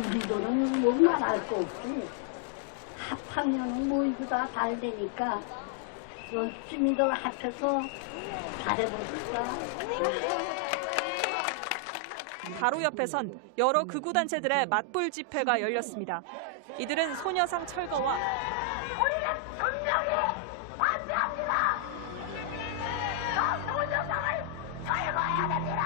우리들은 뭐 말할 거 없지. 합하면은 뭐 이거 다 잘 되니까 열심히들 합해서 잘해보니까. 바로 옆에선 여러 극우단체들의 맞불 집회가 열렸습니다. 이들은 소녀상 철거와 우리는 분명히 반대합니다. 저 소녀상을 철거해야 됩니다.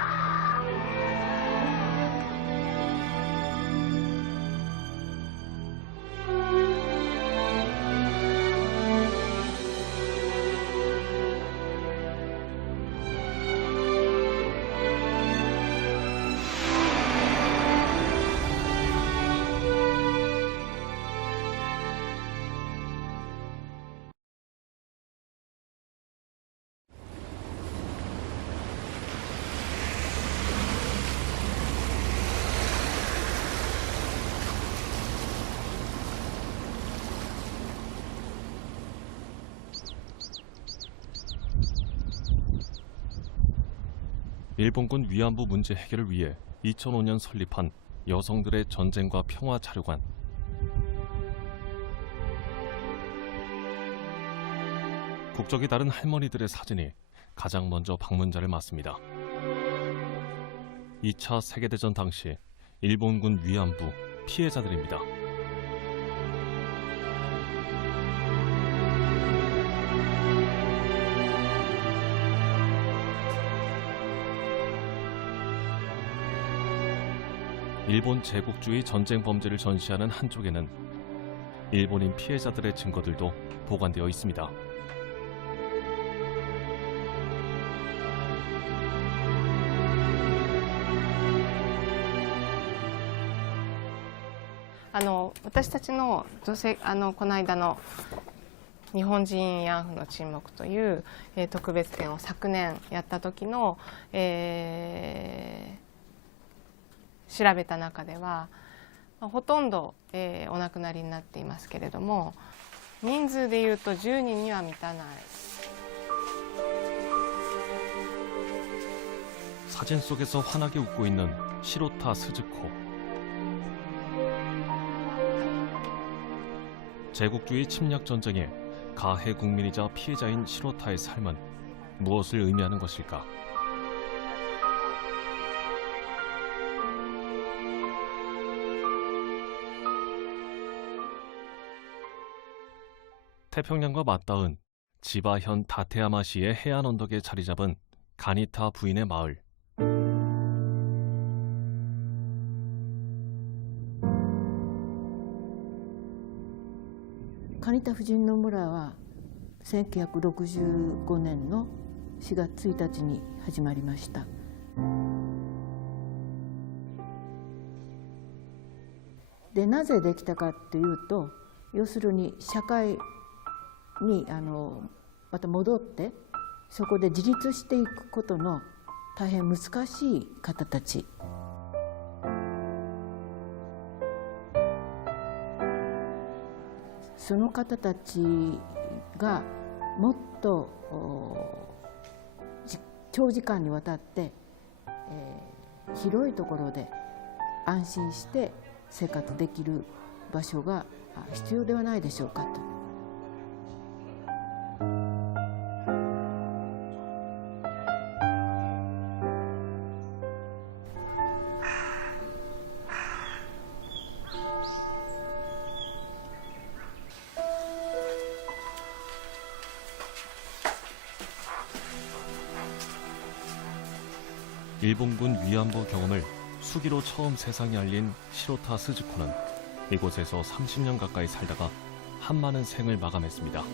일본군 위안부 문제 해결을 위해 2005년 설립한 여성들의 전쟁과 평화 자료관. 국적이 다른 할머니들의 사진이 가장 먼저 방문자를 맞습니다. 2차 세계대전 당시 일본군 위안부 피해자들입니다. 일본 제국주의 전쟁 범죄를 전시하는 한쪽에는 일본인 피해자들의 증거들도 보관되어 있습니다.私たちの女性この間の日本人慰安婦の沈黙という、特別展を昨年やった時の、調べた中では、ほとんど、お亡くなりになっていますけれども、人数でいうと10人には満たない。 사진 속에서 환하게 웃고 있는 시로타 스즈코. 제국주의 침략 전쟁의 가해 국민이자 피해자인 시로타의 삶은 무엇을 의미하는 것일까? 태평양과 맞닿은 지바현 다테야마시의 해안 언덕에 자리 잡은 가니타 부인의 마을. 가니타夫人の村は1965年の4月1日に始まりました。で、なぜできたかというと、要するに社会にまた戻ってそこで自立していくことの大変難しい方たち。その方たちがもっと長時間にわたって、広いところで安心して生活できる場所が必要ではないでしょうかと。일본군 위안부 경험을 수기로 처음 세상에 알린 시로타 스즈코는 이곳에서 30년 가까이 살다가 한많은 생을 마감했습니다.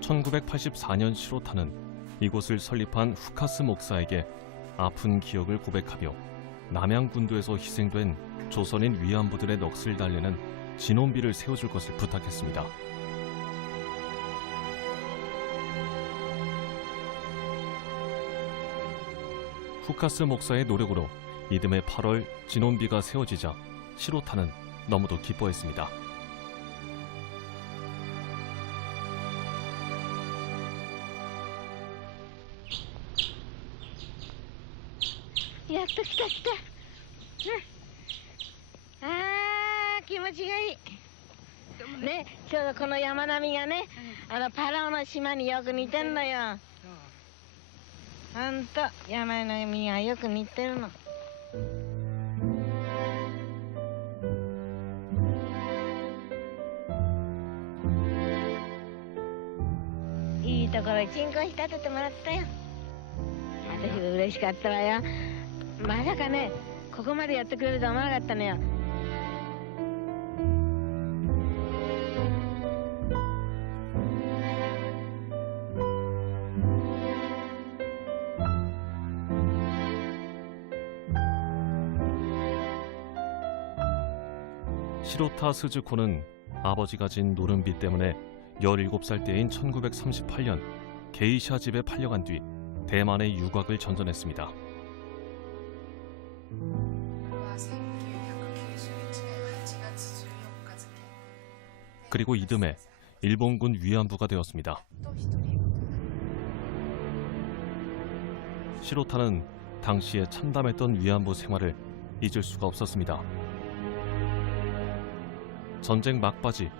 (1984년) 시로타는 이곳을 설립한 후카스 목사에게 아픈 기억을 고백하며 남양군도에서 희생된 조선인 위안부들의 넋을 달래는 진원비를 세워줄 것을 부탁했습니다. 후카스 목사의 노력으로 이듬해 8월 진원비가 세워지자 시로타는 너무도 기뻐했습니다. た来た来た。あー、気持ちがいい。ね、ちょうどこの山並みがね、パラオの島によく似てんのよ。ほんと、山並みがよく似てるの。いいところに新婚仕立ててもらったよ。私も嬉しかったわよ。まさかね、ここまでやってくれるとは思わなかったのよ。시로타 스즈코는 아버지가 진 노름비 때문에 17살 때인 1938년 게이샤 집에 팔려간 뒤 대만의 유곽을 전전했습니다. 그리고 이듬해 일본군 위안부가 되었습니다. 시로타는 당시에 참담했던 위안부 생활을 잊을 수가 없었습니다. 전쟁 막바지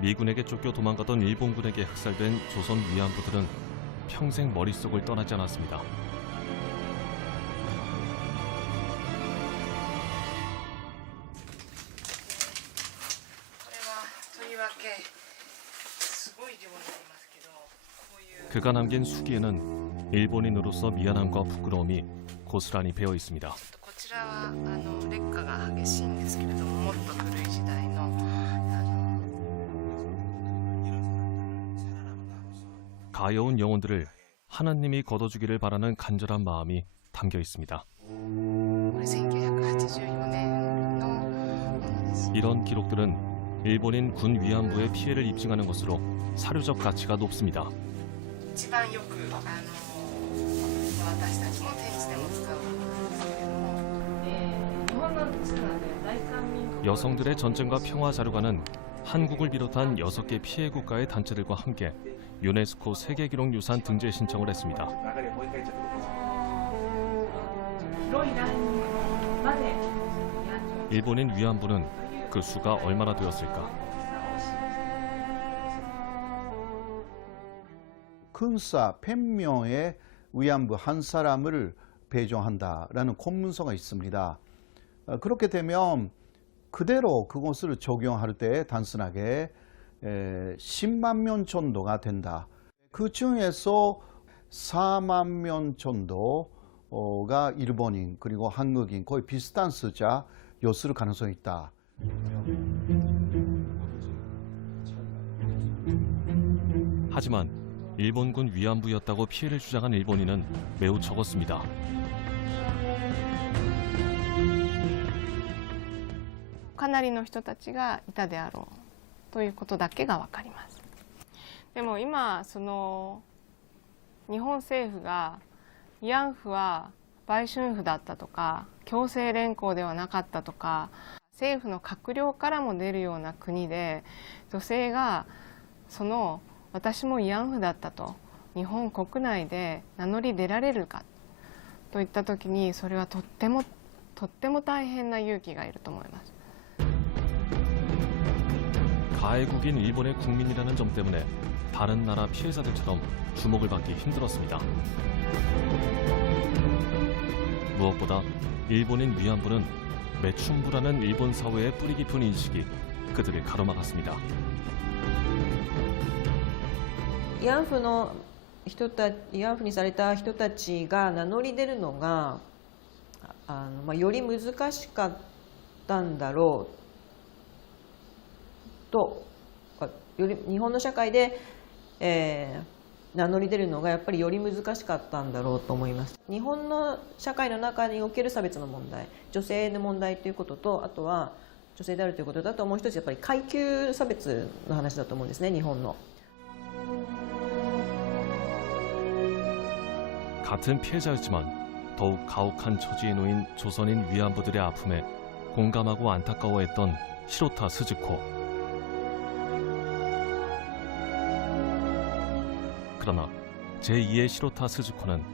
미군에게 쫓겨 도망가던 일본군에게 학살된 조선 위안부들은 평생 머릿속을 떠나지 않았습니다. 그가 남긴 수기에는 일본인으로서 미안함과 부끄러움이 고스란히 배어 있습니다. 가여운 영혼들을 하나님이 거둬주기를 바라는 간절한 마음이 담겨 있습니다. 이런 기록들은 일본인 군 위안부의 피해를 입증하는 것으로 사료적 가치가 높습니다. 여성들의 전쟁과 평화 자료관은 한국을 비롯한 6개 피해 국가의 단체들과 함께 유네스코 세계기록유산 등재 신청을 했습니다. 일본인 위안부는 그 수가 얼마나 되었을까? 근사 100명의 위안부 한 사람을 배정한다라는 공문서가 있습니다. 그렇게 되면 그대로 그것을 적용할 때 단순하게 10만 명 정도가 된다. 그 중에서 4만 명 정도가 일본인 그리고 한국인 거의 비슷한 숫자였을 가능성이 있다. 하지만 일본군 위안부였다고 피해를 주장한 일본인은 매우 적었습니다. 가나리の人たちがいたであろうということだけがわかります。でも今その日本政府が慰安婦は売春婦だったとか強制連行ではなかったとか政府の閣僚からも出るような国で女性がその私も慰安婦だったと日本国内で名乗り出られるかといった時にそれはとっても大変な勇気がいると思います。 가해국인 일본의 국민이라는 점 때문에 다른 나라 피해자들처럼 주목을 받기 힘들었습니다. 무엇보다 일본인 위안부는 매춘부라는 일본 사회의 뿌리 깊은 인식이 그들을 가로막았습니다. 慰安婦にされた人たちが名乗り出るのがより難しかったんだろうと、より日本の社会で、名乗り出るのがやっぱりより難しかったんだろうと思います。日本の社会の中における差別の問題、女性の問題ということと、あとは女性であるということだともう一つやっぱり階級差別の話だと思うんですね、日本の。 같은 피해자였지만 더욱 가혹한 처지에 놓인 조선인 위안부들의 아픔에 공감하고 안타까워했던 시로타 스즈코. 그러나 제2의 시로타 스즈코는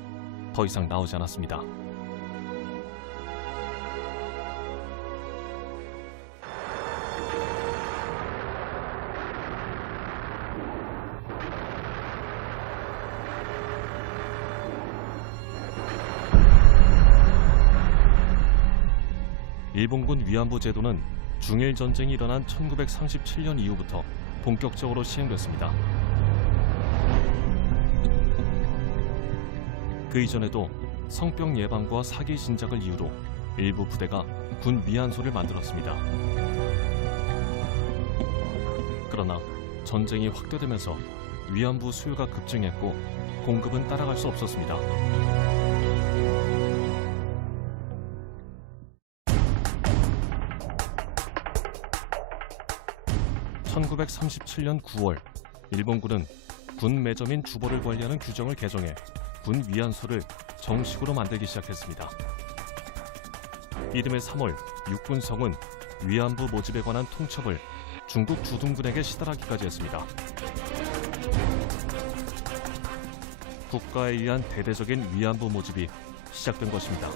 더 이상 나오지 않았습니다. 일본군 위안부 제도는 중일 전쟁이 일어난 1937년 이후부터 본격적으로 시행됐습니다. 그 이전에도 성병 예방과 사기 진작을 이유로 일부 부대가 군 위안소를 만들었습니다. 그러나 전쟁이 확대되면서 위안부 수요가 급증했고 공급은 따라갈 수 없었습니다. (1937년 9월) 일본군은 군 매점인 주보를 관리하는 규정을 개정해 군 위안소를 정식으로 만들기 시작했습니다. 이듬해 3월 육군성은 위안부 모집에 관한 통첩을 중국 주둔군에게 시달하기까지 했습니다. 국가에 의한 대대적인 위안부 모집이 시작된 것입니다.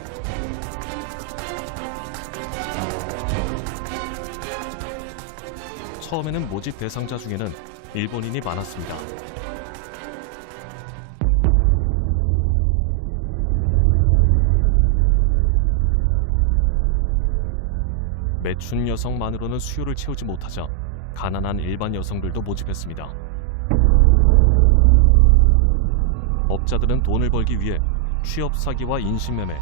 처음에는 모집 대상자 중에는 일본인이 많았습니다. 매춘 여성만으로는 수요를 채우지 못하자 가난한 일반 여성들도 모집했습니다. 업자들은 돈을 벌기 위해 취업 사기와 인신매매,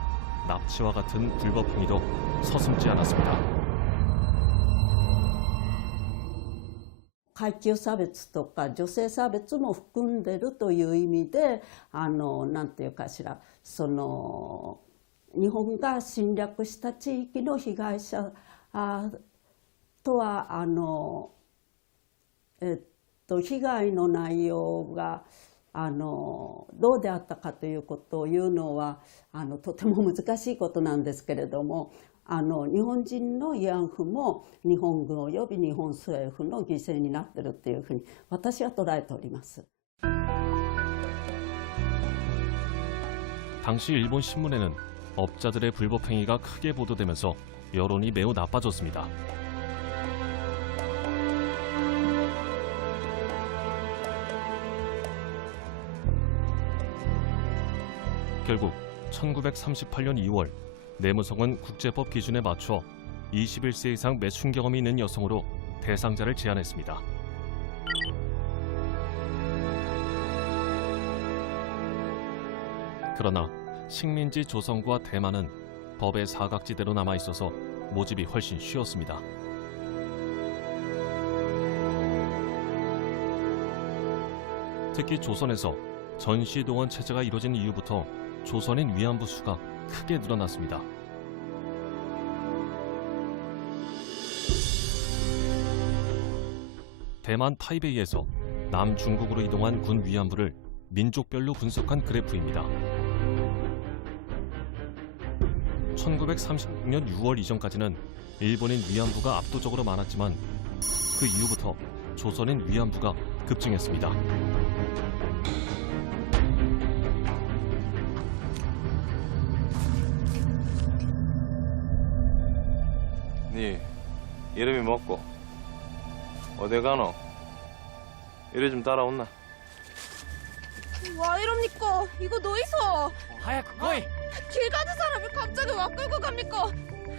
납치와 같은 불법 행위도 서슴지 않았습니다. 階級差別とか女性差別も含んでるという意味でなんていうかしら日本が侵略した地域の被害者とは被害の内容がどうであったかということを言うのはとても難しいことなんですけれども日本人の慰安婦も日本軍および日本政府の犠牲になっているというふうに私は捉えております。 당시 일본 신문에는 업자들의 불법 행위가 크게 보도되면서 여론이 매우 나빠졌습니다. 결국 1938년 2월 내무성은 국제법 기준에 맞춰 21세 이상 매춘 경험이 있는 여성으로 대상자를 제한했습니다. 그러나 식민지 조선과 대만은 법의 사각지대로 남아있어서 모집이 훨씬 쉬웠습니다. 특히 조선에서 전시동원 체제가 이루어진 이후부터 조선인 위안부 수가 크게 늘어났습니다. 대만 타이베이에서 남중국으로 이동한 군 위안부를 민족별로 분석한 그래프입니다. 1936년 6월 이전까지는 일본인 위안부가 압도적으로 많았지만 그 이후부터 조선인 위안부가 급증했습니다. 네 이름이 뭐고? 어디 가노? 이리 좀 따라온나? 와 이럽니까? 이거 노이소. 하야쿠 거이. 길 가는 사람을 갑자기 와 끌고 갑니까?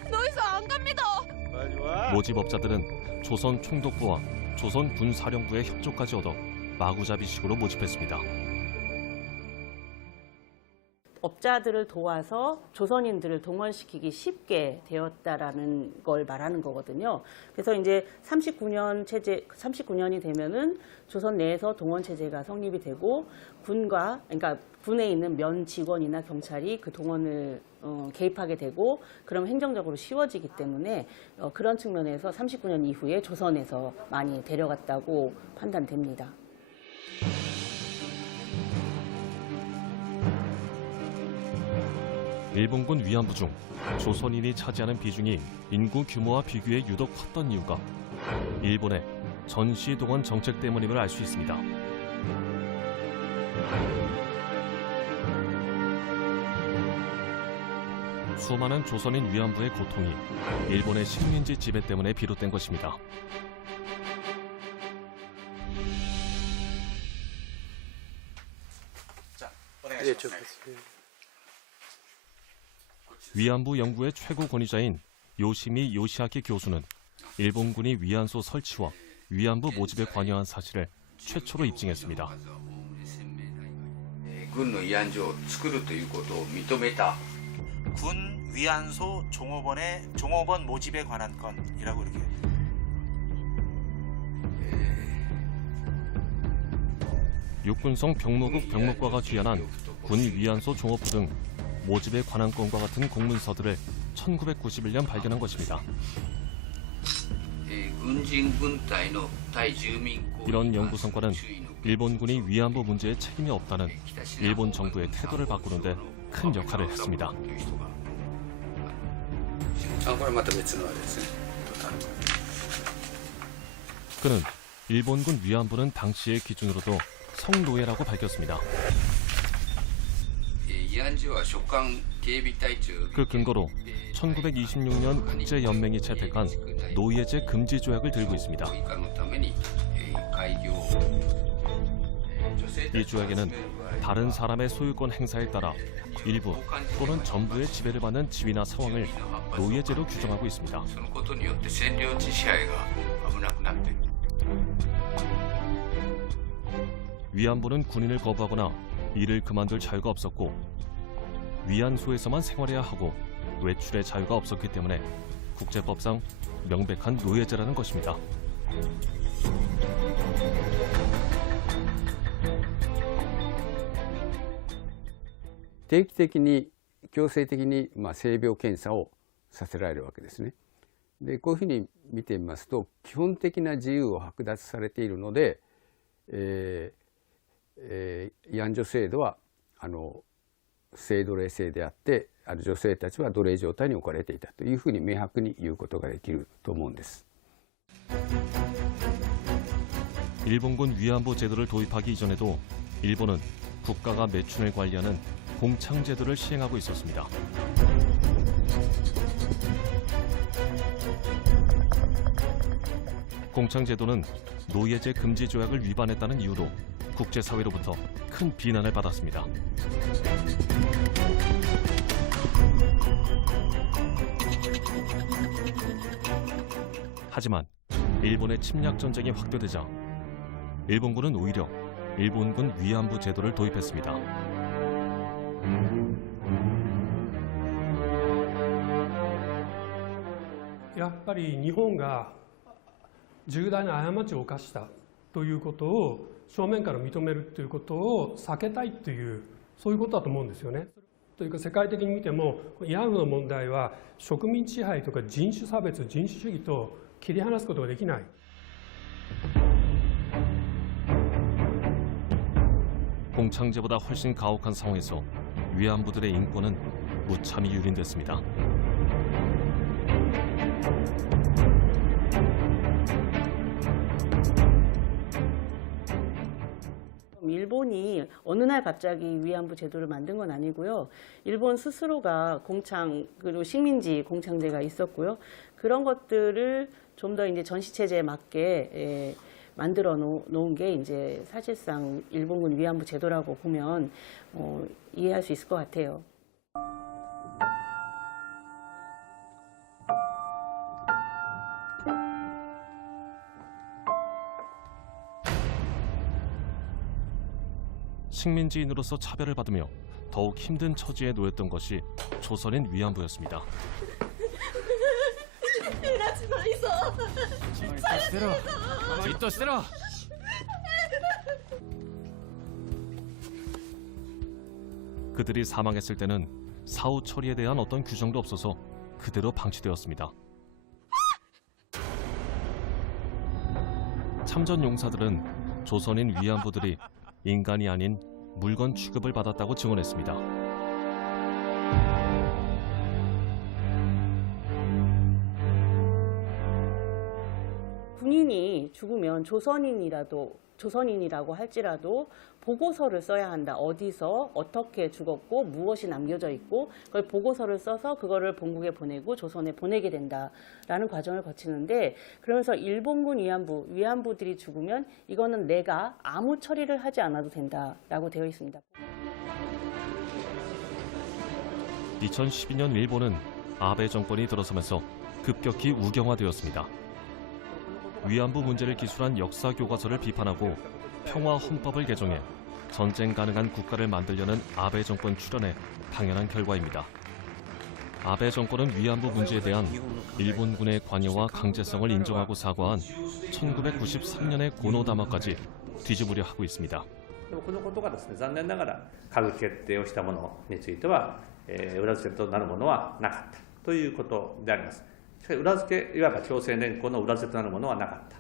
노이소 안 갑니다. 빨리 와. 모집업자들은 조선 총독부와 조선 군사령부의 협조까지 얻어 마구잡이식으로 모집했습니다. 업자들을 도와서 조선인들을 동원시키기 쉽게 되었다라는 걸 말하는 거거든요. 그래서 이제 39년이 되면은 조선 내에서 동원 체제가 성립이 되고 그러니까 군에 있는 면 직원이나 경찰이 그 동원을 개입하게 되고 그럼 행정적으로 쉬워지기 때문에 그런 측면에서 39년 이후에 조선에서 많이 데려갔다고 판단됩니다. 일본군 위안부 중 조선인이 차지하는 비중이 인구 규모와 비교해 유독 컸던 이유가 일본의 전시 동원 정책 때문임을 알 수 있습니다. 수많은 조선인 위안부의 고통이 일본의 식민지 지배 때문에 비롯된 것입니다. 위안부 연구의 최고 권위자인 요시미 요시아키 교수는 일본군이 위안소 설치와 위안부 모집에 관여한 사실을 최초로 입증했습니다. 軍の慰安所を作るということを認めた 군 위안소 종업원 모집에 관한 건이라고 이렇게. 육군성 병무국 병무과가 주연한 군 위안소 종업부 등 모집에 관한 건과 같은 공문서들을 1991년 발견한 것입니다. 이런 연구 성과는 일본군이 위안부 문제에 책임이 없다는 일본 정부의 태도를 바꾸는데 큰 역할을 했습니다. 그는 일본군 위안부는 당시의 기준으로도 성노예라고 밝혔습니다. 그 근거로 1926년 국제연맹이 채택한 노예제 금지 조약을 들고 있습니다. 이 조약에는 다른 사람의 소유권 행사에 따라 일부 또는 전부의 지배를 받는 지위나 상황을 노예제로 규정하고 있습니다. 위안부는 군인을 거부하거나 일을 그만둘 자유가 없었고 위안소에서만 생활해야 하고 외출의 자유가 없었기 때문에 국제법상 명백한 노예제라는 것입니다.定期的に強制的に性病検査をさせられるわけですね。でこういうふうに見てみますと基本的な自由を剥奪されているので、慰安所制度は性奴隷制であって女性たちは奴隷状態に置かれていたというふうに明白に言うことができると思うんです。 일본군 위안부 제도를 도입하기 이전에도 일본은 국가가 매춘을 관리하는 공창 제도를 시행하고 있었습니다. 공창 제도는 노예제 금지 조약을 위반했다는 이유로 국제사회로부터 큰 비난을 받았습니다. 하지만 일본의 침략 전쟁이 확대되자 일본군은 오히려 일본군 위안부 제도를 도입했습니다.やっぱり日本が重大な過ちを犯したということを正面から認めるということを避けたいというそういうことだと思うんですよね。というか世界的に見ても慰安婦の問題は植民地支配とか人種差別人種主義と切り離すことができない。 공창제보다 훨씬 가혹한 상황에서 위안부들의 인권은 무참히 유린됐습니다. 일본이 어느 날 갑자기 위안부 제도를 만든 건 아니고요. 일본 스스로가 공창 그리고 식민지 공창제가 있었고요. 그런 것들을 좀 더 이제 전시 체제에 맞게 만들어 놓은 게 이제 사실상 일본군 위안부 제도라고 보면 이해할 수 있을 것 같아요. 식민지인으로서 차별을 받으며 더욱 힘든 처지에 놓였던 것이 조선인 위안부였습니다. 그들이 사망했을 때는 사후 처리에 대한 어떤 규정도 없어서 그대로 방치되었습니다. 참전 용사들은 조선인 위안부들이 인간이 아닌 물건 취급을 받았다고 증언했습니다. 군인이 죽으면 조선인이라고 할지라도 보고서를 써야 한다. 어디서 어떻게 죽었고 무엇이 남겨져 있고 그걸 보고서를 써서 그거를 본국에 보내고 조선에 보내게 된다라는 과정을 거치는데 그러면서 일본군 위안부들이 죽으면 이거는 내가 아무 처리를 하지 않아도 된다라고 되어 있습니다. 2012년 일본은 아베 정권이 들어서면서 급격히 우경화되었습니다. 위안부 문제를 기술한 역사 교과서를 비판하고 평화 헌법을 개정해 전쟁 가능한 국가를 만들려는 아베 정권 출현의 당연한 결과입니다. 아베 정권은 위안부 문제에 대한 일본군의 관여와 강제성을 인정하고 사과한 1993년의 고노다마까지 뒤집으려 하고 있습니다. でもこのことがですね、残念ながら閣議決定をしたものについては、裏付けとなるものはなかったということであります。しかし裏付け、いわば強制年功の裏付けとなるものはなかった。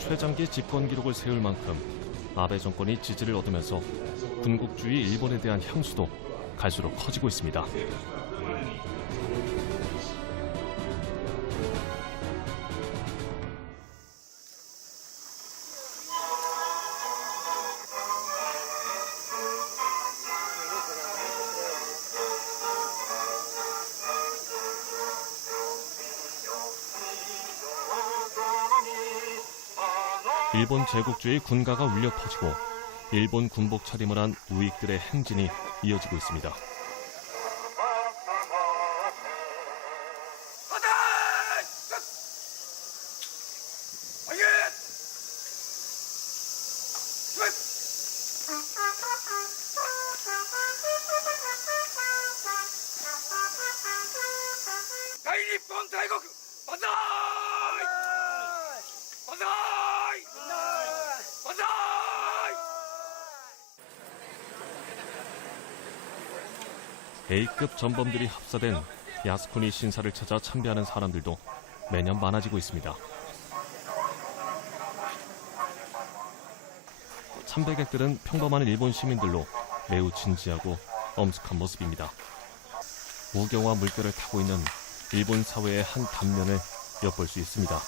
최장기 집권 기록을 세울 만큼 아베 정권이 지지를 얻으면서 군국주의 일본에 대한 향수도 갈수록 커지고 있습니다. 일본 제국주의 군가가 울려 퍼지고 일본 군복 차림을 한 우익들의 행진이 이어지고 있습니다. A급 전범들이 합사된 야스쿠니 신사를 찾아 참배하는 사람들도 매년 많아지고 있습니다. 참배객들은 평범한 일본 시민들로 매우 진지하고 엄숙한 모습입니다. 우경화 물결을 타고 있는 일본 사회의 한 단면을 엿볼 수 있습니다.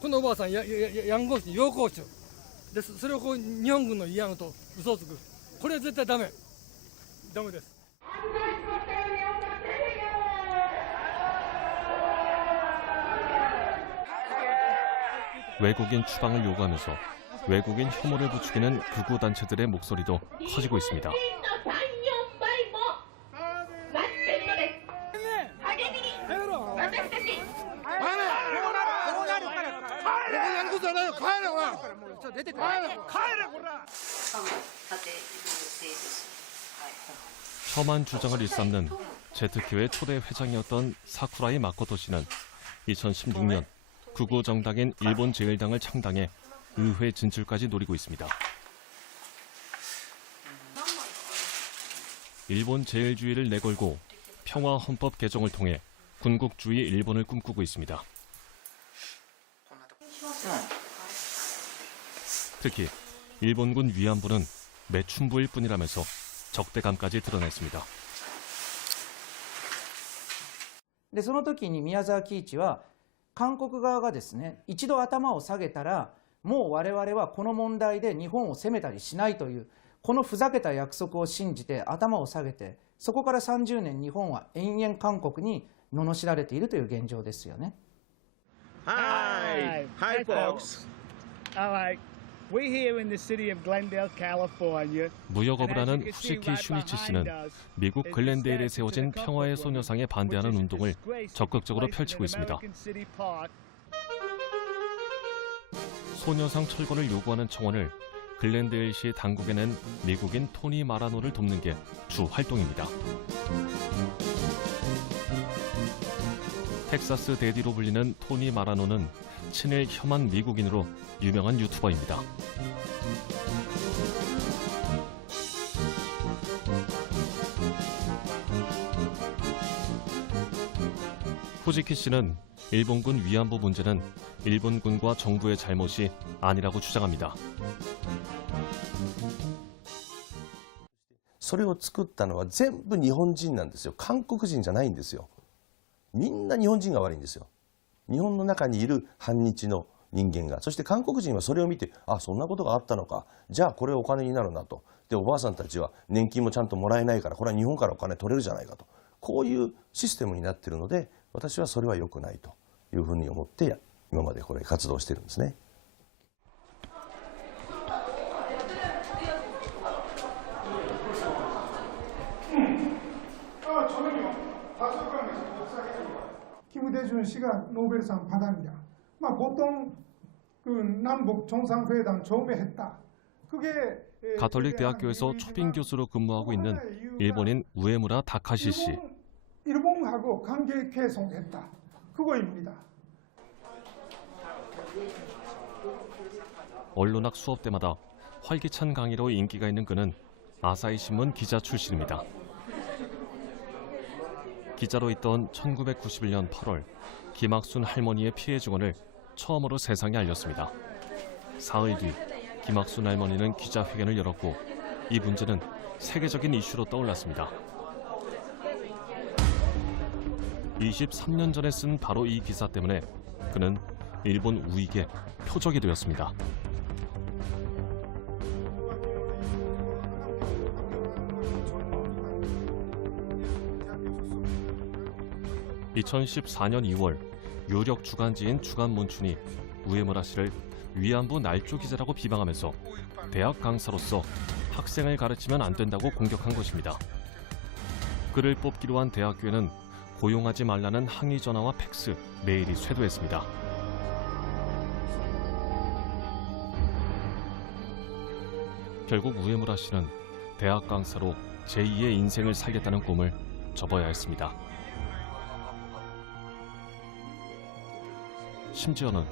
このおばあさん、ヤンゴー陽光町です。それをこう日本軍の慰安と嘘をつく。これは絶対ダメです。 외국인 추방을 요구하면서 외국인 혐오를 부추기는 극우 단체들의 목소리도 커지고 있습니다. 혐한 주장을 일삼는 제트교의 초대 회장이었던 사쿠라이 마코토 씨는 2016년 극우 정당인 일본 제1당을 창당해 의회 진출까지 노리고 있습니다. 일본 제1주의를 내걸고 평화 헌법 개정을 통해 군국주의 일본을 꿈꾸고 있습니다. 특히 일본군 위안부는 매춘부일 뿐이라면서 적대감까지 드러냈습니다. でその時に宮沢喜一は韓国側がですね、一度頭を下げたらもう我々はこの問題で日本を責めたりしないというこのふざけた約束を信じて頭を下げて、そこから30年日本は延々韓国に罵られているという現状ですよね。 Hi, folks. Alright, we're here in the city of Glendale, California. 무역업을 하는 후시키 슈니치 씨는 미국 글렌데일에 세워진 평화의 소녀상에 반대하는 운동을 적극적으로 펼치고 있습니다. 소녀상 철거를 요구하는 청원을 글렌데일시 당국에 낸 미국인 토니 마라노를 돕는 게 주 활동입니다. 텍사스 데디로 불리는 토니 마라노는 친일 혐한 미국인으로 유명한 유튜버입니다. 후지키 씨는 일본군 위안부 문제는 일본군과 정부의 잘못이 아니라고 주장합니다. それを作ったのは全部日本人なんですよ。韓国人じゃないんですよ。みんな日本人が悪いんですよ。日本の中にいる反日の人間が、そして韓国人はそれを見て、あ、そんなことがあったのか、じゃあこれお金になるなと。で、おばあさんたちは年金もちゃんともらえないから、これは日本からお金取れるじゃないかと。こういうシステムになっているので、私はそれは良くないというふうに思って今までこれ活動してるんですね。 김대중 씨가 노벨상 받았냐? 보통 그 남북 정상회담 처음에 했다. 그게 가톨릭 대학교에서 초빙 교수로 근무하고 있는 일본인 우에무라 다카시 씨. 일본하고 관계 개선했다. 그거입니다. 언론학 수업 때마다 활기찬 강의로 인기가 있는 그는 아사히 신문 기자 출신입니다. 기자로 있던 1991년 8월 김학순 할머니의 피해 증언을 처음으로 세상에 알렸습니다. 사흘 뒤 김학순 할머니는 기자회견을 열었고 이 문제는 세계적인 이슈로 떠올랐습니다. 23년 전에 쓴 바로 이 기사 때문에 그는 일본 우익의 표적이 되었습니다. (2014년 2월) 유력 주간지인 주간문춘이 우에무라 씨를 위안부 날조 기자라고 비방하면서 대학 강사로서 학생을 가르치면 안 된다고 공격한 것입니다. 그를 뽑기로 한 대학교에는 고용하지 말라는 항의 전화와 팩스, 메일이 쇄도했습니다. 결국 우에무라 씨는 대학 강사로 제2의 인생을 살겠다는 꿈을 접어야 했습니다. 심지어는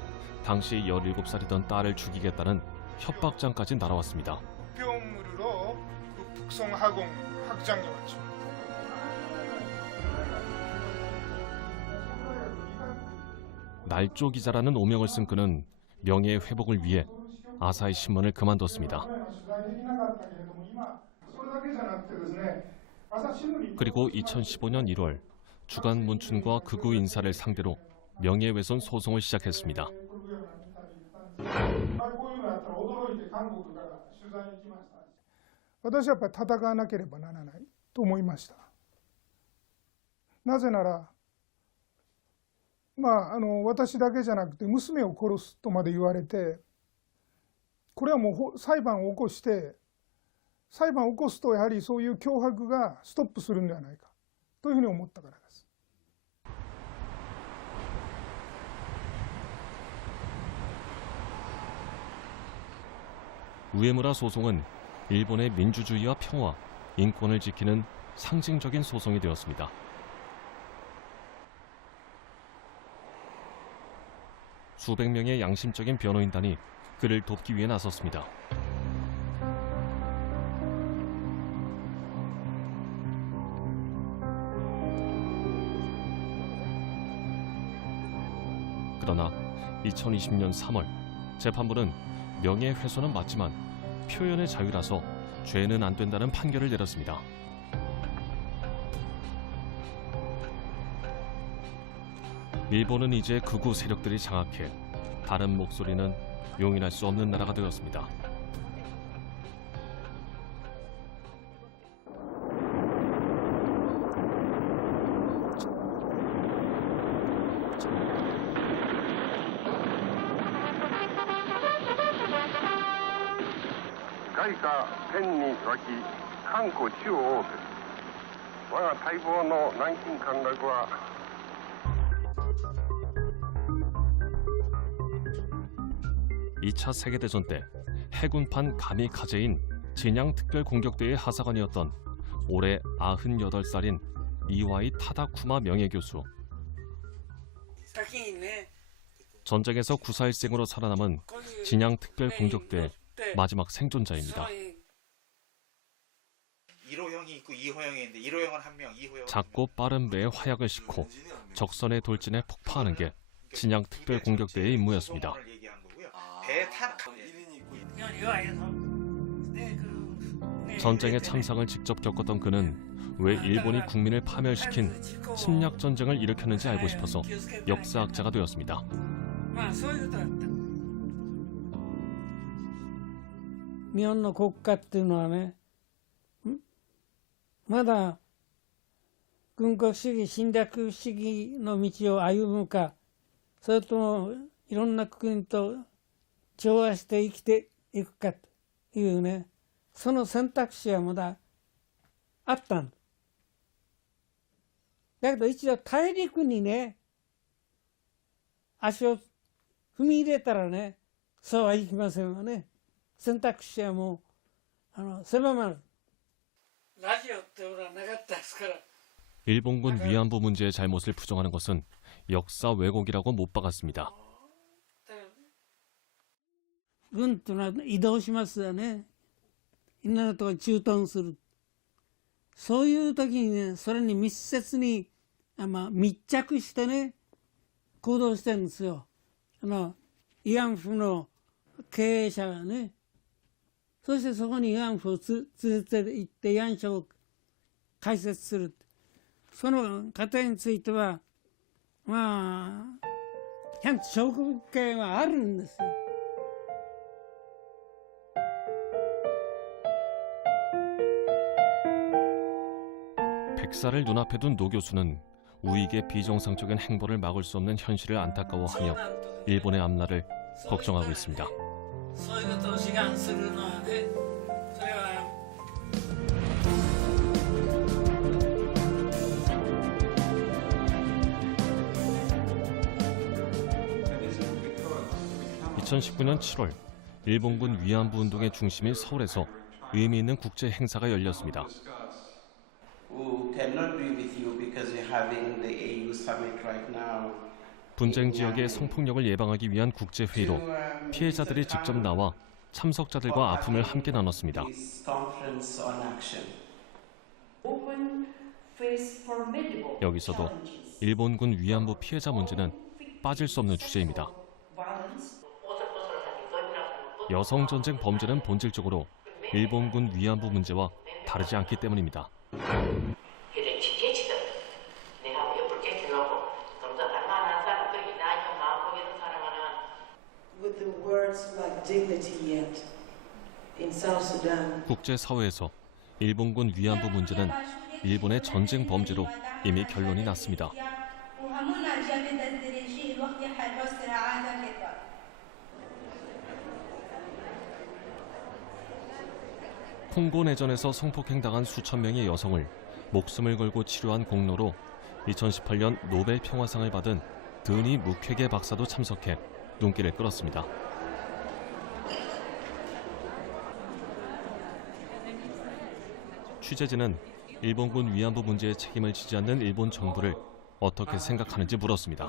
당시 17살이던 딸을 죽이겠다는 협박장까지 날아왔습니다. 뿅으로 북송학원 학장이 왔죠. 날조 기자라는 오명을 쓴 그는 명예의 회복을 위해 아사히 신문을 그만뒀습니다. 그리고 2015년 1월 주간 문춘과 극우 인사를 상대로 명예훼손 소송을 시작했습니다. 私はやっぱり戦わなければならないと思いました。なぜなら、私だけじゃなくて娘を殺すとまで言われて、これはもう裁判を起こして、裁判を起こすとやはりそういう脅迫がストップするんではないかというふうに思ったからです。우에무라 소송은 일본의 민주주의와 평화, 인권을 지키는 상징적인 소송이 되었습니다. 수백 명의 양심적인 변호인단이 그를 돕기 위해 나섰습니다. 그러나 2020년 3월 재판부는 명예훼손은 맞지만 표현의 자유라서 죄는 안 된다는 판결을 내렸습니다. 일본은 이제 극우 세력들이 장악해 다른 목소리는 용인할 수 없는 나라가 되었습니다. (2차) 세계대전 때 해군판 가미카제인 진양특별공격대의 하사관이었던 올해 98살인 이와이 타다쿠마 명예교수. 전쟁에서 구사일생으로 살아남은 진양특별공격대 마지막 생존자입니다. 1호형이 있고 2호형이 있는데 1호형은 한 명, 2호형은 작고 빠른 배에 화약을 싣고 적선의 돌진에 폭파하는 게 진양특별공격대의 임무였습니다. 전쟁의 참상을 직접 겪었던 그는 왜 일본이 국민을 파멸시킨 침략 전쟁을 일으켰는지 알고 싶어서 역사학자가 되었습니다. 일본의 국가っていうのはね、まだ軍国主義侵略主義の道を歩むか、それともいろんな国と調和して生きていくかというね、その選択肢はまだあったんだ。だけど一度大陸にね、足を踏み入れたらね、そうはいきませんわね。選択肢はもう狭まる。ラジオって俺はなかったですから。일본군 위안부 문제의 잘못을 부정하는 것은 역사 왜곡이라고 못 박았습니다. 軍というのは移動しますよね。いろんなところに駐屯する。そういう時にね、それに密接に、密着してね、行動してるんですよ。慰安婦の経営者がね。そしてそこに慰安婦を連れて行って慰安所を開設する。その過程については、ちゃんと証拠物件はあるんですよ。 백사를 눈앞에 둔 노 교수는 우익의 비정상적인 행보를 막을 수 없는 현실을 안타까워하며 일본의 앞날을 걱정하고 있습니다. そういうことを志願するのはね、それは 2019년 7월 일본군 위안부 운동의 중심인 서울에서 의미 있는 국제 행사가 열렸습니다. 분쟁 지역의 성폭력을 예방하기 위한 국제회의로 피해자들이 직접 나와 참석자들과 아픔을 함께 나눴습니다. 여기서도 일본군 위안부 피해자 문제는 빠질 수 없는 주제입니다. 여성전쟁 범죄는 본질적으로 일본군 위안부 문제와 다르지 않기 때문입니다. 국제사회에서 일본군 위안부 문제는 일본의 전쟁 범죄로 이미 결론이 났습니다. 콩고 내전에서 성폭행당한 수천 명의 여성을 목숨을 걸고 치료한 공로로 2018년 노벨 평화상을 받은 드니 무퀘게 박사도 참석해 눈길을 끌었습니다. 취재진은 일본군 위안부 문제에 책임을 지지 않는 일본 정부를 어떻게 생각하는지 물었습니다.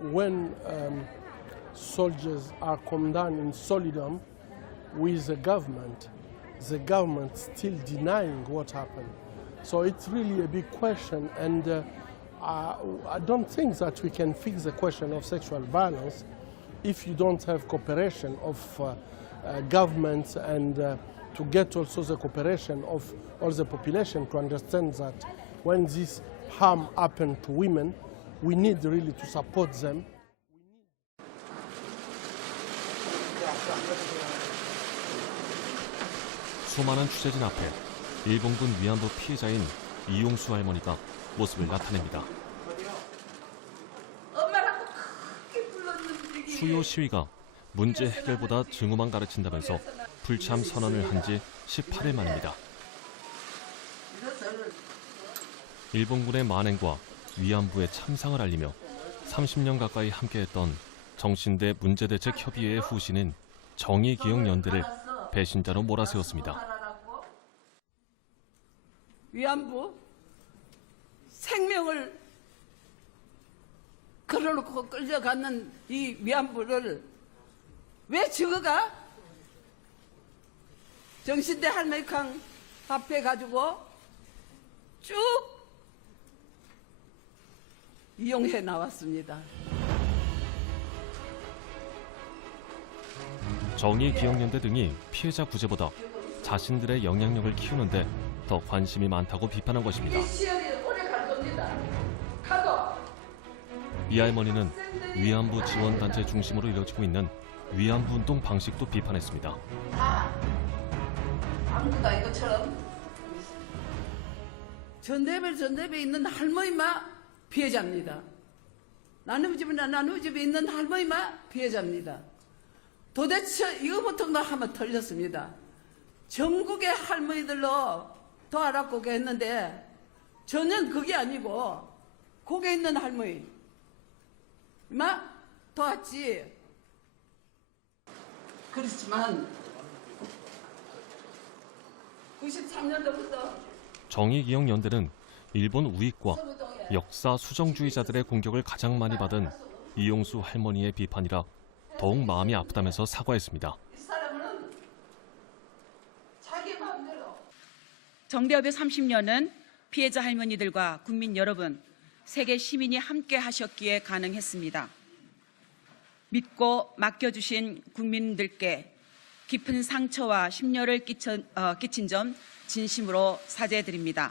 When soldiers are condemned in solidarity with the government still denying what happened. So it's really a big question, and I don't think that we can fix the question of sexual violence if you don't have cooperation of governments and to get also the cooperation of all the population to understand that when this harm happens to women, we need really to support them. 수많은 취재진 앞에 일본군 위안부 피해자인 이용수 할머니가 모습을 나타냅니다. 수요 시위가 문제 해결보다 증오만 가르친다면서 불참 선언을 한 지 18일 만입니다. 일본군의 만행과 위안부의 참상을 알리며 30년 가까이 함께했던 정신대 문제대책협의회의 후신인 정의기억연대를 배신자로 몰아세웠습니다. 위안부 생명을 걸어놓고 끌려가는 이 위안부를 왜 죽어가? 정신대 할매강 앞에 가지고 쭉 이용해 나왔습니다. 정의기억연대 등이 피해자 구제보다 자신들의 영향력을 키우는데 더 관심이 많다고 비판한 것입니다. 이 할머니는 위안부 지원단체 중심으로 이뤄지고 있는 위안부 운동 방식도 비판했습니다. 아무것도 아닌 것처럼 전대에 있는 할머니만 피해자입니다. 나누집에 있는 할머니만 피해자입니다. 도대체 이거부터 하면 틀렸습니다. 전국의 할머니들로 도와라고 했는데 전혀 그게 아니고 거기 있는 할머니 막 도왔지. 그렇지만 93년도부터 정의기억연대는 일본 우익과 역사 수정주의자들의 공격을 가장 많이 받은 이용수 할머니의 비판이라 더욱 마음이 아프다면서 사과했습니다. 정대협의 30년은 피해자 할머니들과 국민 여러분, 세계 시민이 함께 하셨기에 가능했습니다. 믿고 맡겨주신 국민들께 깊은 상처와 심려를 끼친 점 진심으로 사죄드립니다.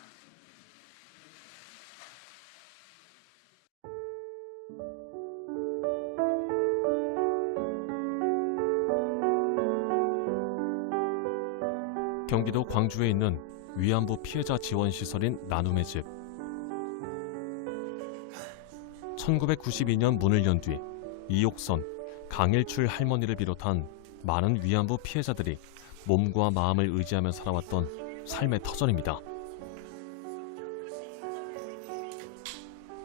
경기도 광주에 있는 위안부 피해자 지원 시설인 나눔의 집. 1992년 문을 연 뒤 이옥선, 강일출 할머니를 비롯한 많은 위안부 피해자들이 몸과 마음을 의지하며 살아왔던 삶의 터전입니다.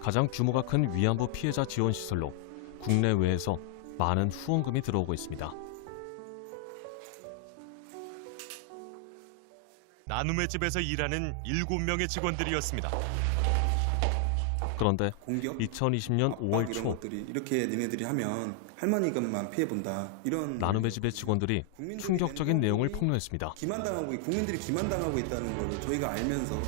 가장 규모가 큰 위안부 피해자 지원 시설로 국내외에서 많은 후원금이 들어오고 있습니다. 나눔의 집에서 일하는 7명의 직원들이었습니다. 그런데 2020년 5월 초 이렇게 니네들이 하면 할머니들만 피해본다. 이런 나눔의 집의 직원들이 충격적인 내용을 폭로했습니다. 국민들이 기만당하고 있다는 걸 저희가 알면서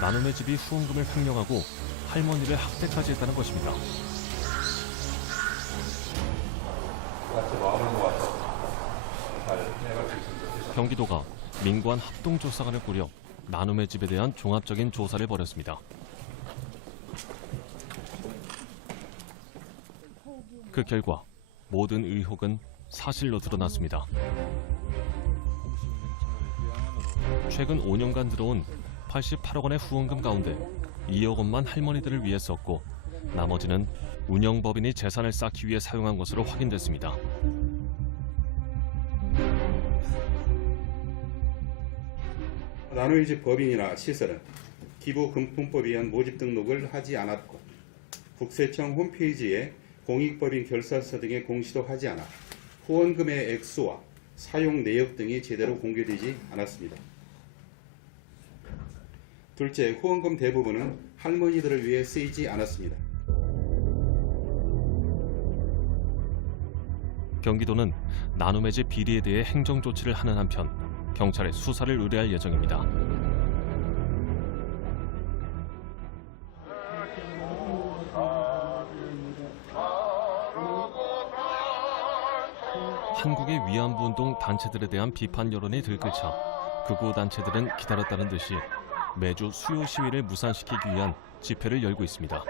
나눔의 집이 후원금을 횡령하고 할머니를 학대까지 했다는 것입니다. 경기도가 민관 합동조사관을 꾸려 나눔의 집에 대한 종합적인 조사를 벌였습니다. 그 결과 모든 의혹은 사실로 드러났습니다. 최근 5년간 들어온 88억 원의 후원금 가운데 2억 원만 할머니들을 위해 썼고 나머지는 운영법인이 재산을 쌓기 위해 사용한 것으로 확인됐습니다. 나눔의 집 법인이나 시설은 기부금품법에 의한 모집 등록을 하지 않았고 국세청 홈페이지에 공익법인 결사서 등의 공시도 하지 않아 후원금의 액수와 사용 내역 등이 제대로 공개되지 않았습니다. 둘째, 후원금 대부분은 할머니들을 위해 쓰이지 않았습니다. 경기도는 나눔의 집 비리에 대해 행정조치를 하는 한편 경찰에 수사를 의뢰할 예정입니다. 한국의 위안부 운동 단체들에 대한 비판 여론이 들끓자 극우 단체들은 기다렸다는 듯이 매주 수요 시위를 무산시키기 위한 집회를 열고 있습니다.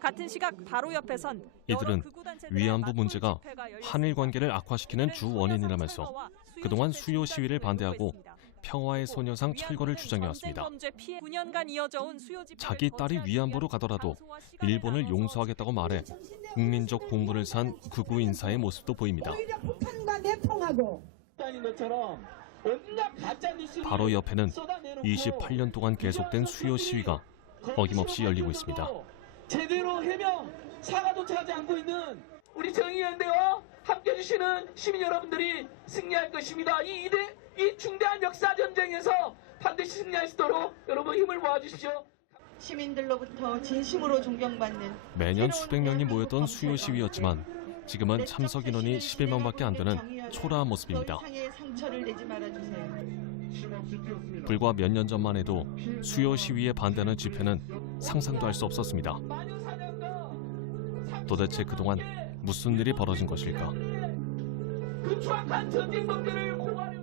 같은 시각 바로 옆에선 이들은 위안부 문제가 한일 관계를 악화시키는 주 원인이라면서 그동안 수요 시위를 반대하고 평화의 소녀상 철거를 주장해왔습니다. 자기 딸이 위안부로 가더라도 일본을 용서하겠다고 말해 국민적 공분을 산 극우 인사의 모습도 보입니다. 바로 옆에는 28년 동안 계속된 수요 시위가 어김없이 열리고 있습니다. 제대로 해명, 사과조차 하지 않고 있는 우리 정의연대와 함께해 주시는 시민 여러분들이 승리할 것입니다. 이 중대한 역사 전쟁에서 반드시 승리할 수 있도록 여러분 힘을 모아주십시오. 시민들로부터 진심으로 존경받는 매년 수백 명이 모였던 수요 시위였지만 지금은 참석 인원이 11만밖에 안 되는 초라한 모습입니다. 상처를 내지 말아주세요. 불과 몇 년 전만 해도 수요 시위에 반대하는 집회는 상상도 할 수 없었습니다. 도대체 그동안 무슨 일이 벌어진 것일까? 그 추악한 전쟁범죄를 고발해.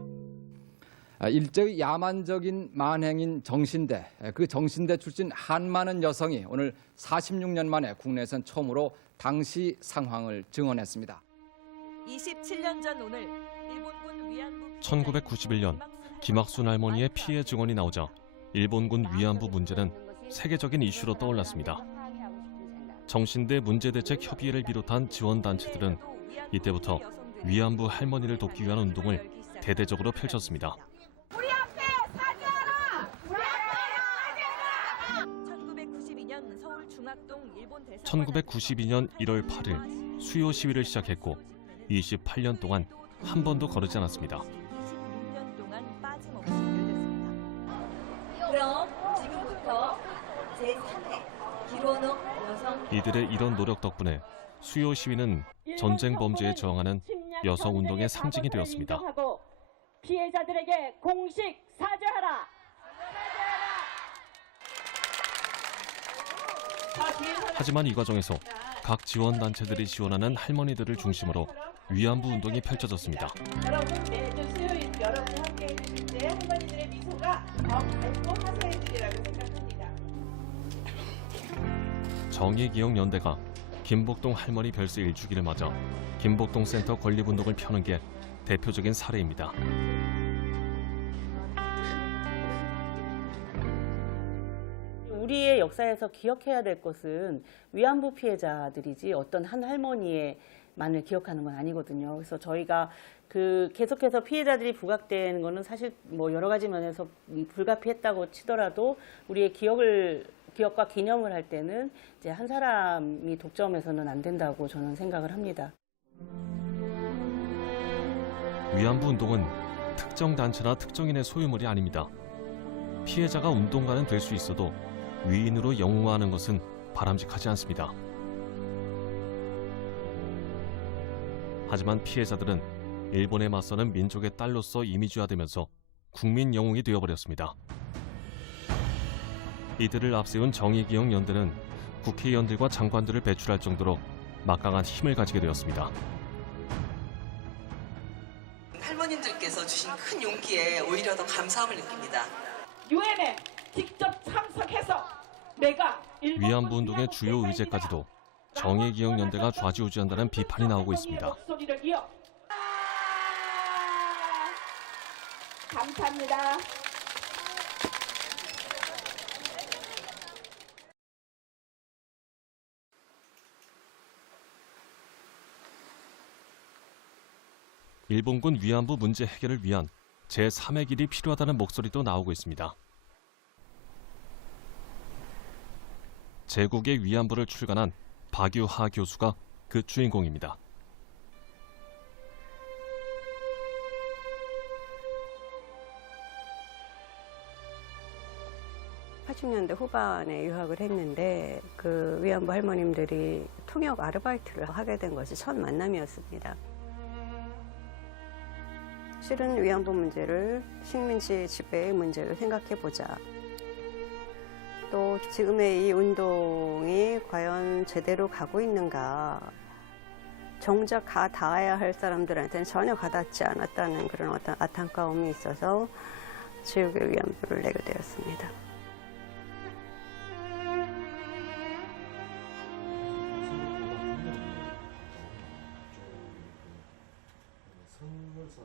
일제의 야만적인 만행인 정신대, 그 정신대 출신 한많은 여성이 오늘 46년 만에 국내에선 처음으로 당시 상황을 증언했습니다. 27년 전 오늘 일본군 위안부 1991년 김학순 할머니의 피해 증언이 나오자 일본군 위안부 문제는 세계적인 이슈로 떠올랐습니다. 정신대 문제대책협의회를 비롯한 지원단체들은 이때부터 위안부 할머니를 돕기 위한 운동을 대대적으로 펼쳤습니다. 우리 앞에 사죄하라! 우리 앞에 사죄하라! 1992년 서울 중학동 일본 대사관 1992년 1월 8일 수요 시위를 시작했고 28년 동안 한 번도 거르지 않았습니다. 26년 동안 빠짐없이 열렸습니다. 그럼 지금부터 제3회 김원옥 여성 이들의 이런 노력 덕분에 수요 시위는 전쟁 범죄에 저항하는 여성 운동의 상징이 되었습니다. 피해자들에게 공식 사죄하라. 하지만 이 과정에서 각 지원단체들이 지원하는 할머니들을 중심으로 위안부 운동이 펼쳐졌습니다. 여러분 매주 수요일 여러분이 함께 해주실 때 할머니들의 미소가 더 밝고 화사해지리라고 생각합니다. 정의기억연대가 김복동 할머니 별세 1주기를 맞아 김복동 센터 건립운동을 펴는 게 대표적인 사례입니다. 우리의 역사에서 기억해야 될 것은 위안부 피해자들이지 어떤 한 할머니만을 기억하는 건 아니거든요. 그래서 저희가 계속해서 피해자들이 부각되는 거는 사실 뭐 여러 가지 면에서 불가피했다고 치더라도 우리의 기억과 기념을 할 때는 이제 한 사람이 독점해서는 안 된다고 저는 생각을 합니다. 위안부 운동은 특정 단체나 특정인의 소유물이 아닙니다. 피해자가 운동가는 될 수 있어도 위인으로 영웅화하는 것은 바람직하지 않습니다. 하지만 피해자들은 일본에 맞서는 민족의 딸로서 이미지화되면서 국민 영웅이 되어버렸습니다. 이들을 앞세운 정의기억연대는 국회의원들과 장관들을 배출할 정도로 막강한 힘을 가지게 되었습니다. 할머님들께서 주신 큰 용기에 오히려 더 감사함을 느낍니다. 유엔에 직접 참석해서 내가 위안부 운동의 주요 의제까지도 정의기억연대가 좌지우지한다는 비판이 나오고 있습니다. 목소리를 이어 감사합니다. 일본군 위안부 문제 해결을 위한 제3의 길이 필요하다는 목소리도 나오고 있습니다. 제국의 위안부를 출간한 박유하 교수가 그 주인공입니다. 80년대 후반에 유학을 했는데 그 위안부 할머님들이 통역 아르바이트를 하게 된 것이 첫 만남이었습니다. 실은 위안부 문제를 식민지 지배의 문제로 생각해보자. 또 지금의 이 운동이 과연 제대로 가고 있는가. 정작 가 닿아야 할 사람들한테는 전혀 가닿지 않았다는 그런 어떤 안타까움이 있어서 제국의 위안부를 내게 되었습니다.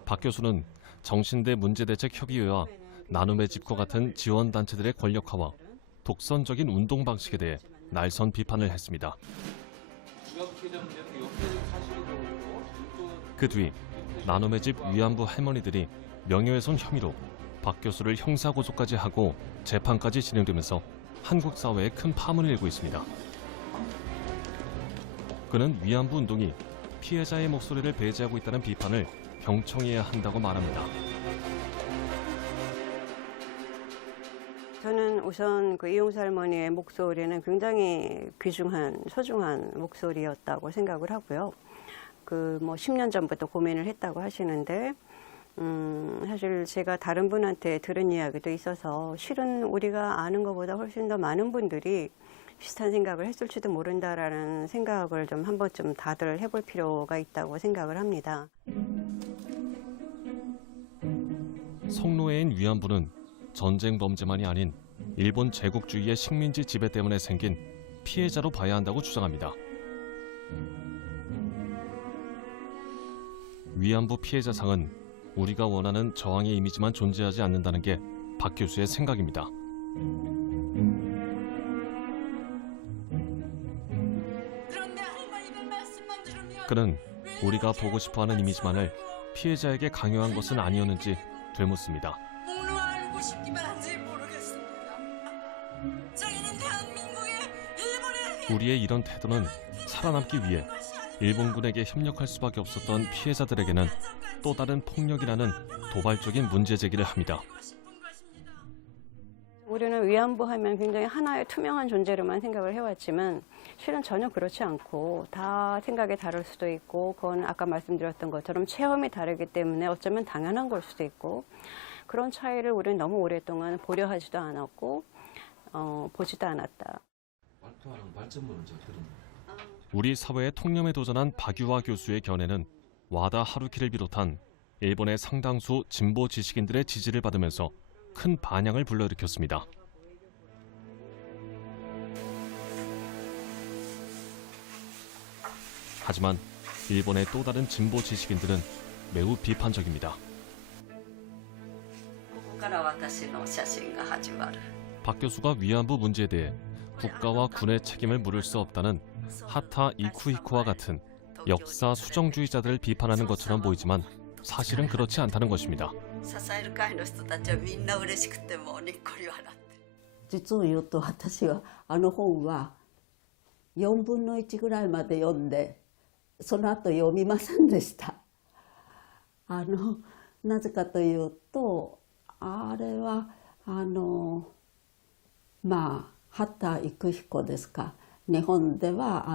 박 교수는 정신대 문제대책협의회와 나눔의 집과 같은 지원단체들의 권력화와 독선적인 운동 방식에 대해 날선 비판을 했습니다. 그 뒤 나눔의 집 위안부 할머니들이 명예훼손 혐의로 박 교수를 형사고소까지 하고 재판까지 진행되면서 한국 사회에 큰 파문을 일고 있습니다. 그는 위안부 운동이 피해자의 목소리를 배제하고 있다는 비판을 경청해야 한다고 말합니다. 저는 우선 그 이용수 할머니의 목소리는 굉장히 귀중한, 소중한 목소리였다고 생각을 하고요. 그 뭐 10년 전부터 고민을 했다고 하시는데, 사실 제가 다른 분한테 들은 이야기도 있어서 실은 우리가 아는 것보다 훨씬 더 많은 분들이 비슷한 생각을 했을지도 모른다라는 생각을 좀 한 번쯤 다들 해볼 필요가 있다고 생각을 합니다. 성노예인 위안부는 전쟁 범죄만이 아닌 일본 제국주의의 식민지 지배 때문에 생긴 피해자로 봐야 한다고 주장합니다. 위안부 피해자상은 우리가 원하는 저항의 이미지만 존재하지 않는다는 게 박 교수의 생각입니다. 그는 우리가 보고 싶어하는 이미지만을 피해자에게 강요한 것은 아니었는지 되묻습니다. 목록 알고 싶기만 한지 모르겠습니다. 자기는 대한민국의 일본의 우리의 이런 태도는 살아남기 위해 일본군에게 협력할 수밖에 없었던 피해자들에게는 또 다른 폭력이라는 도발적인 문제 제기를 합니다. 우리는 위안부 하면 굉장히 하나의 투명한 존재로만 생각을 해왔지만 실은 전혀 그렇지 않고 다 생각이 다를 수도 있고 그건 아까 말씀드렸던 것처럼 체험이 다르기 때문에 어쩌면 당연한 걸 수도 있고 그런 차이를 우리는 너무 오랫동안 보려 하지도 않았고 보지도 않았다. 우리 사회의 통념에 도전한 박유화 교수의 견해는 와다 하루키를 비롯한 일본의 상당수 진보 지식인들의 지지를 받으면서 큰 반향을 불러일으켰습니다. 하지만 일본의 또 다른 진보 지식인들은 매우 비판적입니다. 박 교수가 위안부 문제에 대해 국가와 군의 책임을 물을 수 없다는 하타 이쿠히코와 같은 역사 수정주의자들을 비판하는 것처럼 보이지만 사실은 그렇지 않다는 것입니다.実を言うと私はあの本は4分の1ぐらいまで読んでその後読みませんでした。なぜかというとあれは畑育彦ですか。日本では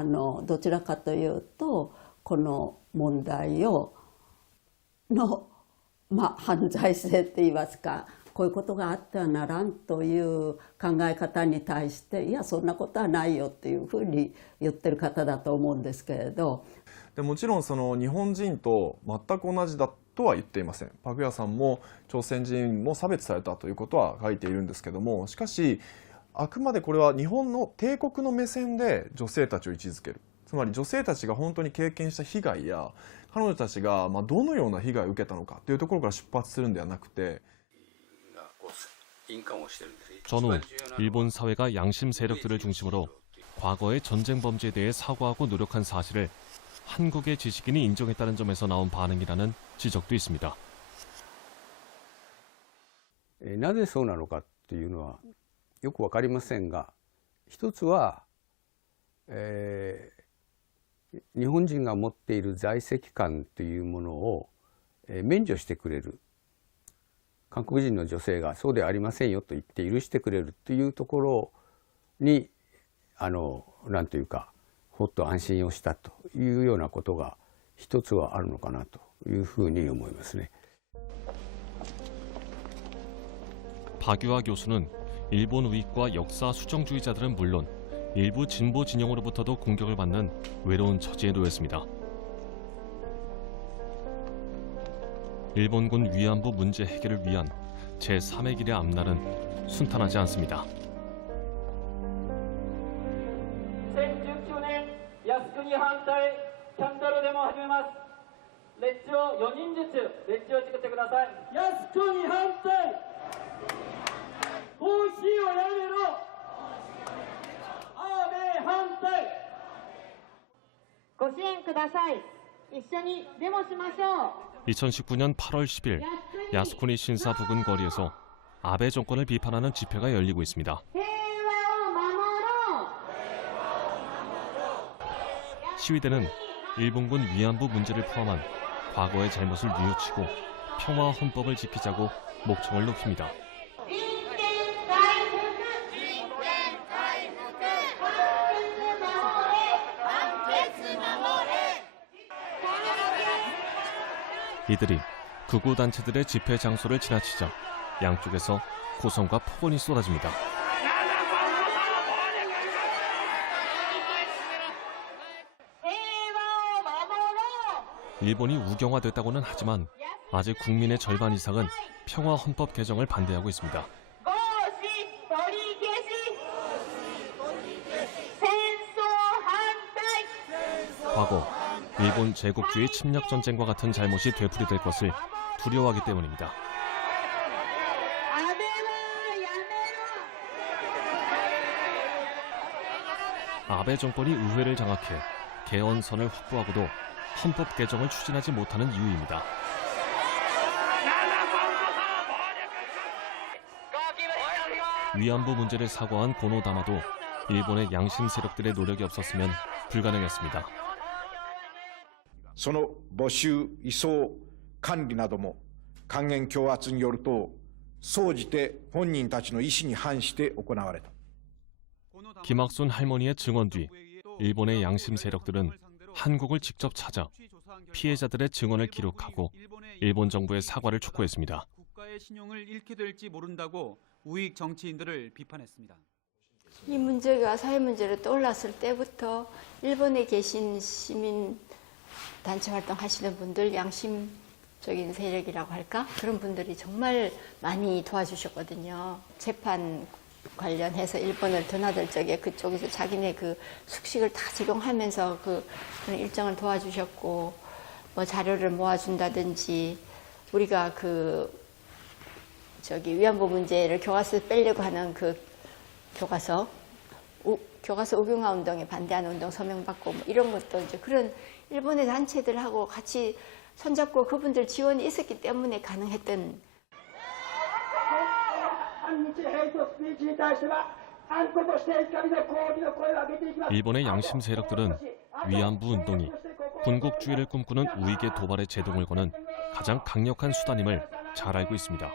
どちらかというとこの問題の犯罪性って言いますかこういうことがあってはならんという考え方に対していやそんなことはないよっていうふうに言ってる方だと思うんですけれどでもちろんその日本人と全く同じだとは言っていません。パクヤさんも朝鮮人も差別されたということは書いているんですけどもしかしあくまでこれは日本の帝国の目線で女性たちを位置づける。つまり女性たちが本当に経験した被害や彼女たちがどのような被害を受けたのかというところから出発するんではなくて 전후 일본 사회가 양심 세력들을 중심으로 과거의 전쟁 범죄에 대해 사과하고 노력한 사실을 한국의 지식인이 인정했다는 점에서 나온 반응이라는 지적도 있습니다. なぜそうなのかっていうのはよくわかりませんが、一つは、日本人が持っている在籍感というものを、免除してくれる。韓国人の女性がそうではありませんよと言って許してくれるというところになんというかほっと安心をしたというようなことが一つはあるのかなというふうに思いますね。 박유화 교수는 일본 우익과 역사 수정주의자들은 물론 일부 진보 진영으로부터도 공격을 받는 외로운 처지에 놓였습니다. 일본군 위안부 문제 해결을 위한 제3의 길의 앞날은 순탄하지 않습니다. 2019年靖国反対キャンドルデモを始めます。列を4人ずつ列を作ってください。靖国反対放置をやめろ安倍反対ご支援ください。一緒にデモしましょう。 2019년 8월 10일 야스쿠니 신사 부근 거리에서 아베 정권을 비판하는 집회가 열리고 있습니다. 시위대는 일본군 위안부 문제를 포함한 과거의 잘못을 뉘우치고 평화 헌법을 지키자고 목청을 높입니다. 이들이 극우 단체들의 집회 장소를 지나치자 양쪽에서 고성과 폭언이 쏟아집니다. 일본이 우경화됐다고는 하지만 아직 국민의 절반 이상은 평화 헌법 개정을 반대하고 있습니다. 과거 일본 제국주의 침략 전쟁과 같은 잘못이 되풀이될 것을 두려워하기 때문입니다. 아베 정권이 의회를 장악해 개헌선을 확보하고도 헌법 개정을 추진하지 못하는 이유입니다. 위안부 문제를 사과한 고노다마도 일본의 양심 세력들의 노력이 없었으면 불가능했습니다. その募集移送管理なども還元強圧によると総じて本人たちの意思に反して行われた。 김학순 할머니의 증언 뒤 일본의 양심 세력들은 한국을 직접 찾아 피해자들의 증언을 기록하고 일본 정부의 사과를 촉구했습니다. 국가의 신용을 잃게 될지 모른다고 우익 정치인들을 비판했습니다. 이 문제가 사회 문제로 떠올랐을 때부터 일본에 계신 시민 단체 활동하시는 분들, 양심적인 세력이라고 할까? 그런 분들이 정말 많이 도와주셨거든요. 재판 관련해서 일본을 드나들 적에 그쪽에서 자기네 그 숙식을 다 제공하면서 그런 일정을 도와주셨고, 뭐 자료를 모아준다든지, 우리가 위안부 문제를 교과서에 빼려고 하는 교과서 우경화 운동에 반대하는 운동 서명받고 뭐 이런 것도 이제 그런 일본의 단체들하고 같이 손잡고 그분들 지원이 있었기 때문에 가능했던. 일본의 양심 세력들은 위안부 운동이 군국주의를 꿈꾸는 우익의 도발에 제동을 거는 가장 강력한 수단임을 잘 알고 있습니다.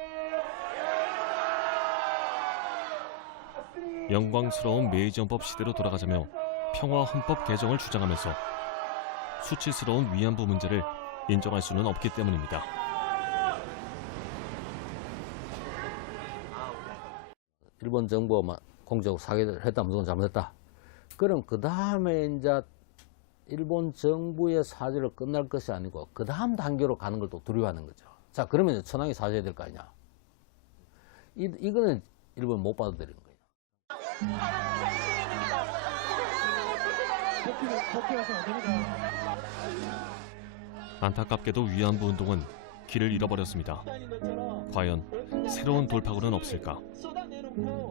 영광스러운 메이지헌법 시대로 돌아가자며 평화 헌법 개정을 주장하면서 수치스러운 위안부 문제를 인정할 수는 없기 때문입니다. 일본 정부만 공적 사기를 했다 무조건 잘못했다. 그럼 그 다음에 이제 일본 정부의 사죄를 끝날 것이 아니고 그 다음 단계로 가는 걸 또 두려워하는 거죠. 자, 그러면 이제 천황이 사죄해야 될 거 아니냐. 이거는 일본 못 받아들이는 거예요. 안타깝게도 위안부 운동은 길을 잃어버렸습니다. 과연 새로운 돌파구는 없을까?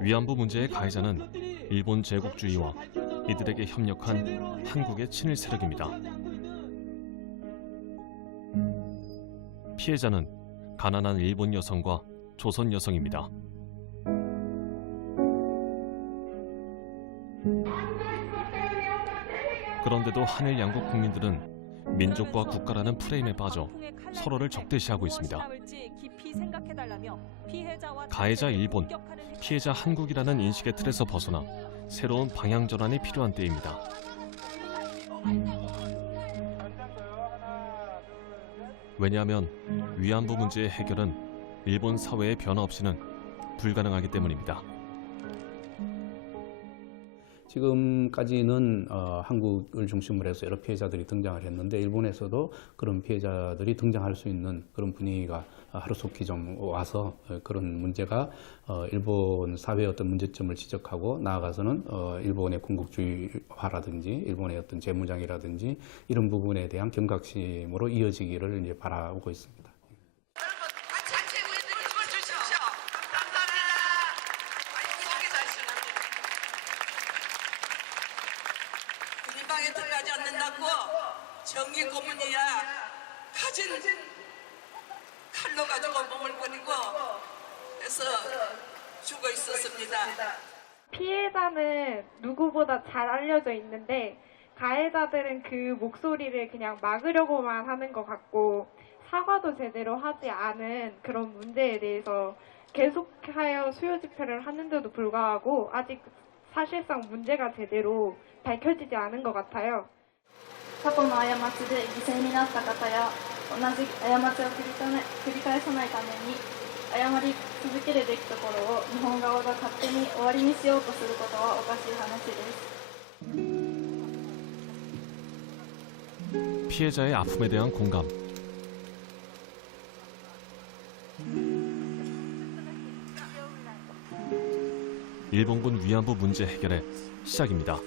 위안부 문제의 가해자는 일본 제국주의와 이들에게 협력한 한국의 친일 세력입니다. 피해자는 가난한 일본 여성과 조선 여성입니다. 그런데도 한일 양국 국민들은 민족과 국가라는 프레임에 빠져 서로를 적대시하고 있습니다. 가해자 일본, 피해자 한국이라는 인식의 틀에서 벗어나 새로운 방향 전환이 필요한 때입니다. 왜냐하면 위안부 문제의 해결은 일본 사회의 변화 없이는 불가능하기 때문입니다. 지금까지는 한국을 중심으로 해서 여러 피해자들이 등장을 했는데 일본에서도 그런 피해자들이 등장할 수 있는 그런 분위기가 하루속히 좀 와서 그런 문제가 일본 사회의 어떤 문제점을 지적하고 나아가서는 일본의 군국주의화라든지 일본의 어떤 재무장이라든지 이런 부분에 대한 경각심으로 이어지기를 이제 바라고 있습니다. 민방에 들어가지 않는다고 정의 고문이야 가진 칼로 가지고 몸을 버리고 해서 죽어 있었습니다. 피해자는 누구보다 잘 알려져 있는데 가해자들은 그 목소리를 그냥 막으려고만 하는 것 같고 사과도 제대로 하지 않은 그런 문제에 대해서 계속하여 수요 집회를 하는데도 불구하고 아직 사실상 문제가 제대로 밝혀지지 않은 것 같아요. 過去の過ちで犠牲になった方や同じ過ちを繰り返さないために謝り続けるべきところを日本側が勝手に終わりにしようとすることはおかしい話です。 피해자의 아픔에 대한 공감. 일본군 위안부 문제 해결의 시작입니다.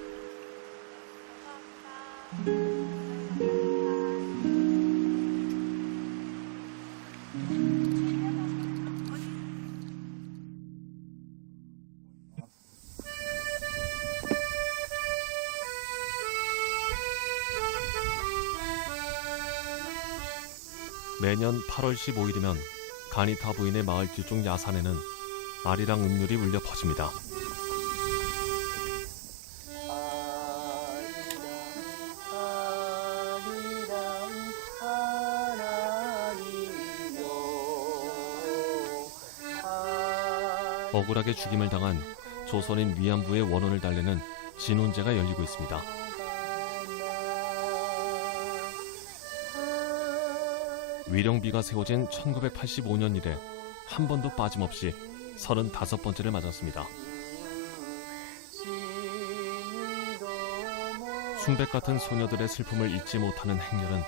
매년 8월 15일이면 가니타 부인의 마을 뒤쪽 야산에는 아리랑 음률이 울려 퍼집니다. 억울하게 죽임을 당한 조선인 위안부의 원혼을 달래는 진혼제가 열리고 있습니다. 위령비가 세워진 1985년 이래 한 번도 빠짐없이 35번째를 맞았습니다. 순백 같은 소녀들의 슬픔을 잊지 못하는 행렬은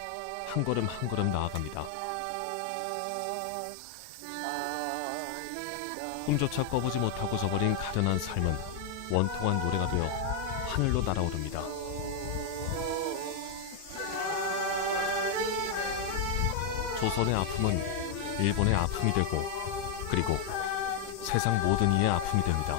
한 걸음 한 걸음 나아갑니다. 꿈조차 꿔보지 못하고 저버린 가련한 삶은 원통한 노래가 되어 하늘로 날아오릅니다. 조선의 아픔은 일본의 아픔이 되고 그리고 세상 모든 이의 아픔이 됩니다.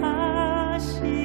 다시